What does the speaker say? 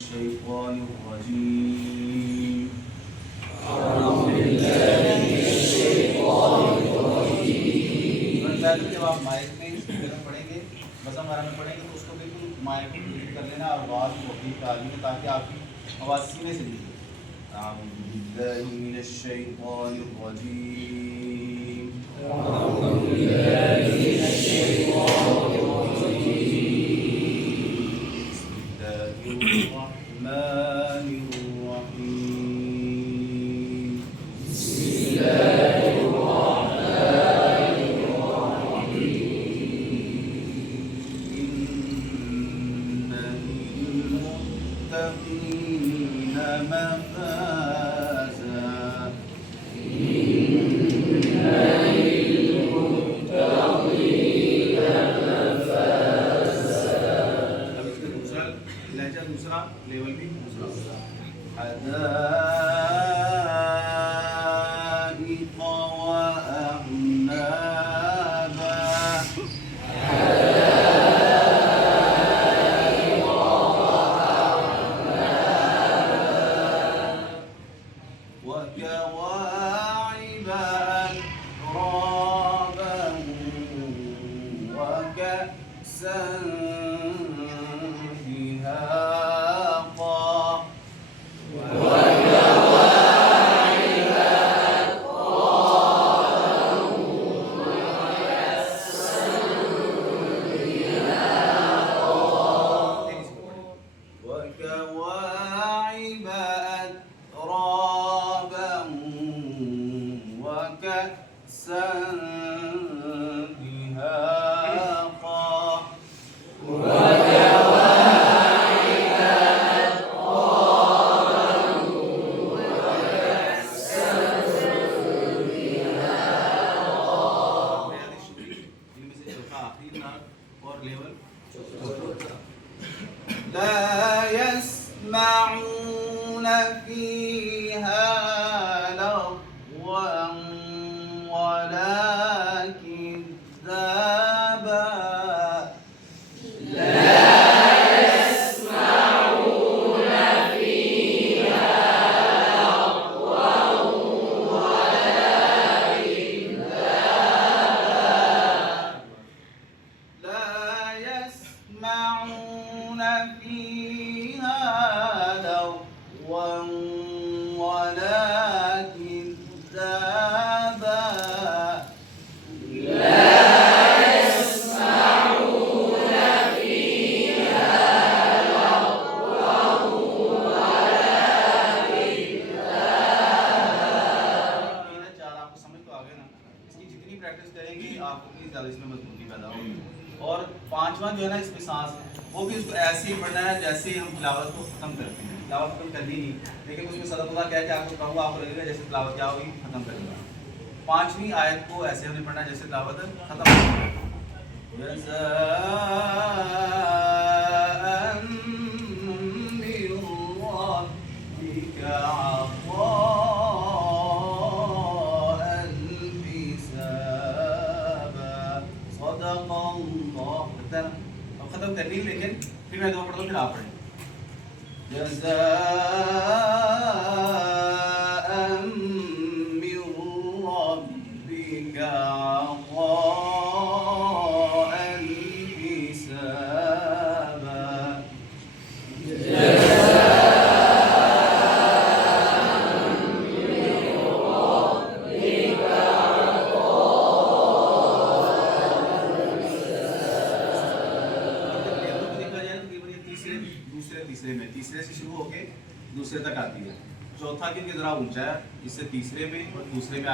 الشيطان الرجيم أعوذ بالله من الشيطان الرجيम। जब आप माइक में स्पीकर में पढ़ेंगे बस हमारा में पढ़ेंगे तो उसको बिल्कुल माइक को क्लिक कर लेना और आवाज़ को ठीक कर लेना ताकि आपकी आवाज़ सीने से निकले। أعوذ بالله من الشيطان الرجيم أعوذ بالله من الشيطان الرجيم. بسم الله الرحمن الرحيم بسم الله الرحمن الرحيم. إن للمتقين مفازا अब इसका दूसरा लहजा दूसरा लेवल भी दूसरा होगा हदाइक़ वअعنابا وكواعب أترابا وكأسا دهاقا وكواعب أترابا وكأسا دهاقا और लेवल لا يسمعون فيها لغوا ولا كذابا لا يسمعون فيها لغوا ولا كذابا चार आपको समझ तो आ गए ना। इसकी जितनी प्रैक्टिस करेंगे आपको उतनी ज़्यादा इसमें मजबूती पैदा होगी। और पांचवा जो है ना इसमें सांस वो भी उसको ऐसे ही पढ़ना है जैसे ही हम तिलावत को खत्म करते हैं। तिलावत खत्म करनी नहीं लेकिन उसमें सदक़ुल्लाह क्या है कि आपको कहूँ आपको लगेगा जैसे तिलावत क्या होगी खत्म करेगा। पांचवी आयत को ऐसे हमने पढ़ना है जैसे तिलावत खत्म जज़ाअन मिन रब्बिक अताअन हिसाबा सदक़ल्लाह। अब खत्म करनी लेकिन फिर मैं दो पढ़ता हूँ फिर आप पढ़ें। जज़ाअन मिन रब्बिक अताअन हिसाबा तीसरे से शुरू होके दूसरे तक आती है। चौथा क्योंकि जरा ऊंचा है इससे तीसरे में और दूसरे में